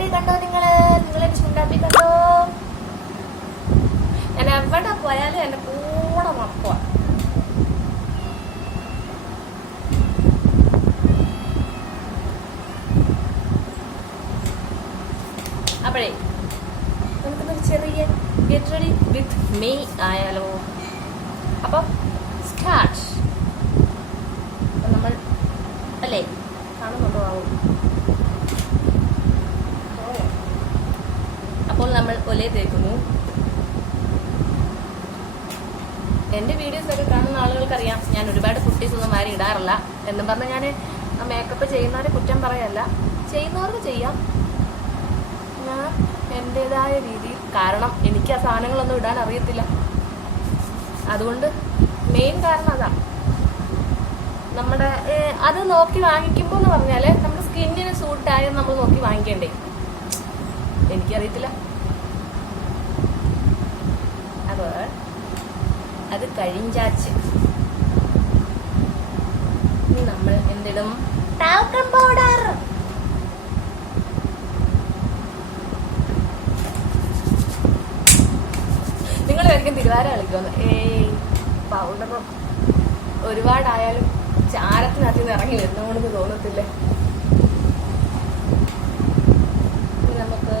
ചുണ്ടാപ്പി കണ്ടോ? നിങ്ങളെ ചുണ്ടാപ്പി കണ്ടോ? ഞാൻ എവിടെ പോയാലും എന്റെ കൂടെ മറക്കുക. അപ്പോഴേ നമുക്കൊരു ചെറിയ ഗെറ്റ് റെഡി വിത്ത് മീ ആയാലോ? അപ്പം സ്റ്റാർട്ട്. നമ്മൾ അല്ലേ കാണുന്നുണ്ടോ? ആവും. അപ്പോൾ നമ്മൾ ഒലേ തേക്കുന്നു. എൻ്റെ വീഡിയോസൊക്കെ കാണുന്ന ആളുകൾക്കറിയാം ഞാൻ ഒരുപാട് കുട്ടീസൊന്നും മാറി ഇടാറില്ല എന്നും പറഞ്ഞാൽ ഞാൻ മേക്കപ്പ് ചെയ്യുന്നവരെ കുറ്റം പറയല്ല, ചെയ്യുന്നവർക്ക് ചെയ്യാം. ഞാൻ എൻ്റെതായ രീതിയിൽ, കാരണം എനിക്ക് ആ സാധനങ്ങളൊന്നും ഇടാൻ അറിയത്തില്ല. അതുകൊണ്ട് മെയിൻ കാരണം അതാ. നമ്മുടെ അത് നോക്കി വാങ്ങിക്കുമ്പോൾ എന്ന് പറഞ്ഞാൽ നമ്മുടെ സ്കിന്നിന് സൂട്ടായത് നമ്മൾ നോക്കി വാങ്ങിക്കണ്ടേ? എനിക്കറിയത്തില്ല. അപ്പോൾ അത് കഴിഞ്ഞാച്ച് ഇനി നമ്മൾ എന്തിടും? Talcum powder. നിങ്ങൾ ഒരിക്കലും തിരുവാര കളിക്കുമെന്ന്. പൗഡറും ഒരുപാടായാലും ചാരത്തിനകത്ത് നിന്ന് ഇറങ്ങി വരുന്നോണെന്ന് തോന്നത്തില്ലേ? നമുക്ക്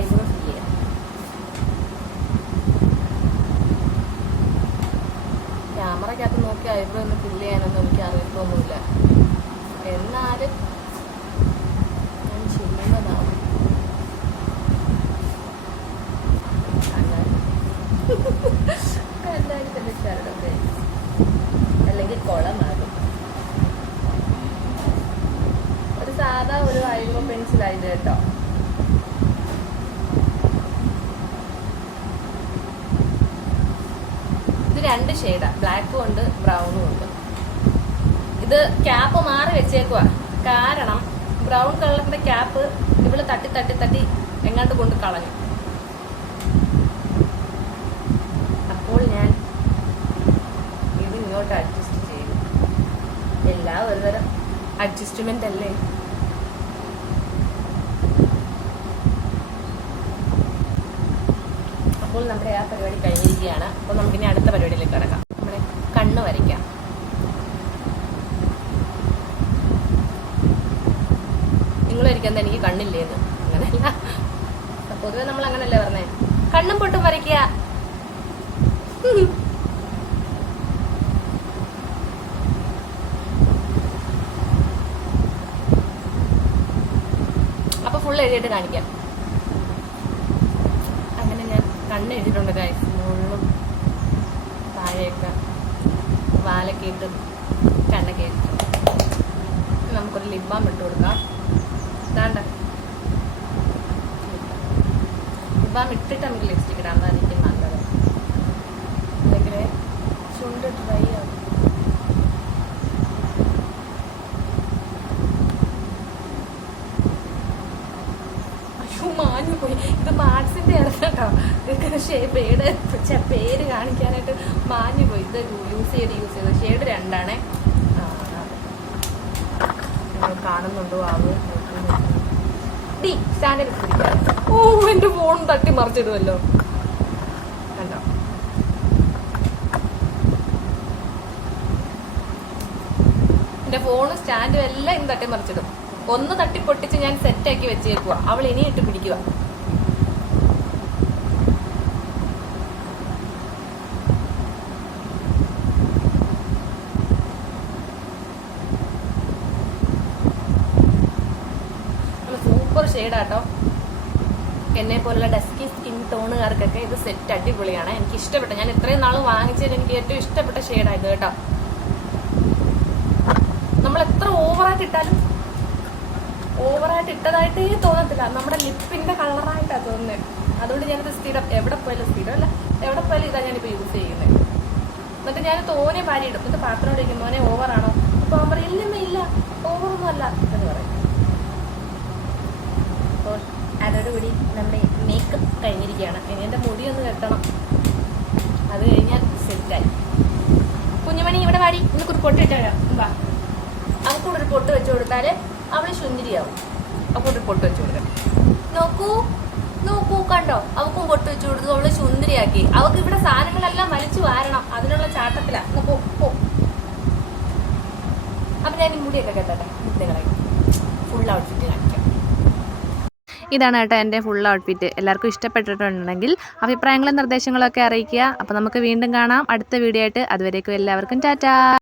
ഐബ്രോ ഫിൽ ചെയ്യാം. ക്യാമറയ്ക്കകത്ത് നോക്കി ഐബ്രോ ഒന്ന് ഫില്ല് ചെയ്യാനൊന്നും എനിക്ക് അറിയത്തൊന്നുമില്ല. എന്നാലും ഞാൻ ചെയ്യുന്നതാവും. കണ്ടാലും തന്നെ ചരടൊക്കെ അല്ലെങ്കിൽ കുളമാകും. ഒരു സാധാ ഒരു ഐബ്രോ പെൻസിലായത് കേട്ടോ. ഇത് 2 ഷെയ്ഡാ, ബ്ലാക്കും ഉണ്ട് ബ്രൗണും ഉണ്ട്. ഇത് ക്യാപ്പ് മാറി വെച്ചേക്കുവാ, കാരണം ബ്രൗൺ കളറിന്റെ ക്യാപ്പ് ഇവള് തട്ടി തട്ടി തട്ടി എങ്ങാണ്ട് കൊണ്ട് കളഞ്ഞു. അപ്പോൾ ഞാൻ ഇത് ഇങ്ങോട്ട് അഡ്ജസ്റ്റ് ചെയ്തു. എല്ലാം ഒരുതരം അഡ്ജസ്റ്റ്മെന്റ് അല്ലേ? അപ്പോൾ നമ്മുടെ ആ പരിപാടി കഴിഞ്ഞിരിക്കുകയാണ്. അപ്പോൾ നമുക്കിനി അടുത്ത പരിപാടിയിലേക്ക് കിടക്കാം. നമ്മുടെ കണ്ണ് വരയ്ക്കാം. നിങ്ങളൊരിക്കാൻ എനിക്ക് കണ്ണില്ലേന്ന്. അങ്ങനെയല്ല, പൊതുവെ നമ്മൾ അങ്ങനല്ലേ പറഞ്ഞേ, കണ്ണും പൊട്ടും വരയ്ക്കുക. അപ്പൊ ഫുൾ എഴുതിയിട്ട് കാണിക്കാം. അങ്ങനെ ഞാൻ കണ്ണ് എഴുതിയിട്ടുണ്ട് ഗൈസ്. മുള്ളും താഴെയൊക്കെ വാലൊക്കെ ഇട്ട് കണ്ണൊക്കെ എഴുതിയിട്ടുണ്ട്. നമുക്കൊരു ലിപ് ബാം ഇട്ട് കൊടുക്കാം. ഇതാണ്ട ലിപ് ബാം ഇട്ടിട്ട് നമുക്ക് ലിപ്സ്റ്റിക് ഇടാം. അതായിരിക്കും നല്ലത്. അല്ലെങ്കിൽ ചുണ്ട് ഡ്രൈ ആവും. മാഞ്ഞു പോയി. ഇത് മാർക്സിന്റെ കേട്ടോ. പേര് കാണിക്കാനായിട്ട് മാഞ്ഞു പോയി. ഇത് യൂസ് ചെയ്ത് ഷെയ്ഡ് 2 കാണുന്നുണ്ടോ? ആവും. സ്റ്റാൻഡേർഡ്. ഓ, എന്റെ ഫോൺ തട്ടി മറിച്ചിടുമല്ലോ. കണ്ടോ? എന്റെ ഫോണും സ്റ്റാൻഡും എല്ലാം ഇന്ന് തട്ടി മറിച്ചിടും. ഒന്ന് തട്ടി പൊട്ടിച്ച് ഞാൻ സെറ്റാക്കി വെച്ചേക്കുക. അവൾ ഇനി ഇട്ട് പിടിക്കുക. സൂപ്പർ ഷെയ്ഡാട്ടോ. എന്നെ പോലുള്ള ഡസ്കി സ്കിൻ ടോണുകാർക്കൊക്കെ ഇത് സെറ്റ് അടിപൊളിയാണ്. എനിക്ക് ഇഷ്ടപ്പെട്ട, ഞാൻ ഇത്രയും നാൾ വാങ്ങിച്ചതിൽ എനിക്ക് ഏറ്റവും ഇഷ്ടപ്പെട്ട ഷെയ്ഡായത് കേട്ടോ. നമ്മൾ എത്ര ഓവറായിട്ട് ഇട്ടാലും ഓവറായിട്ട് ഇട്ടതായിട്ടേ തോന്നത്തില്ല. നമ്മുടെ ലിപ്പിന്റെ കളറായിട്ടാണ് തോന്നുന്നത്. അതുകൊണ്ട് ഞാനിത് സ്ഥിരം എവിടെ പോയാലും ഇതാ ഞാനിപ്പോൾ യൂസ് ചെയ്യുന്നത്. എന്നിട്ട് ഞാൻ തോനെ പാരിയിടും. എന്നിട്ട് പാത്രം ഇടിക്കും, മോനെ ഓവറാണോ? അപ്പോൾ അവൻ പറയും ഇല്ല ഓവറൊന്നും അല്ല എന്ന് പറയും. അപ്പോൾ അതോടുകൂടി നമ്മുടെ മേക്കപ്പ് കഴിഞ്ഞിരിക്കുകയാണ്. ഇനി എൻ്റെ മുടി ഒന്ന് കെട്ടണം. അത് കഴിഞ്ഞാൽ സെറ്റായി. കുഞ്ഞുമണി ഇവിടെ വാടി, ഇന്ന് ഒരു പൊട്ട് ഇട്ടാ. അവൾക്കൂടെ ഒരു പൊട്ട് വെച്ച് കൊടുത്താൽ അവള് സുന്ദരിയാവും. അപ്പോൾ പൊട്ട് വെച്ച് കൊടുക്കാം. നോക്കൂ നോക്കൂ, കണ്ടോ, അവക്കും പൊട്ട് വെച്ച് കൊടുത്തു. അവള് സുന്ദരിയാക്കി. അവക്ക് ഇവിടെ സാധനങ്ങളെല്ലാം വലിച്ചു വാരണം, അതിനുള്ള ചാട്ടത്തിലാ. അപ്പൊ ഞാൻ ഈ മുടിയൊക്കെ കേട്ടെ നിങ്ങളെ ഫുൾ ഔട്ട്ഫിറ്റ് കാണിക്കാം. ഇതാണ് കേട്ടോ എൻ്റെ ഫുൾ ഔട്ട്ഫിറ്റ്. എല്ലാവർക്കും ഇഷ്ടപ്പെട്ടിട്ടുണ്ടെങ്കിൽ അഭിപ്രായങ്ങളും നിർദ്ദേശങ്ങളൊക്കെ അറിയിക്കുക. അപ്പോൾ നമുക്ക് വീണ്ടും കാണാം അടുത്ത വീഡിയോ ആയിട്ട്. അതുവരേക്കും എല്ലാവർക്കും ടാറ്റാ.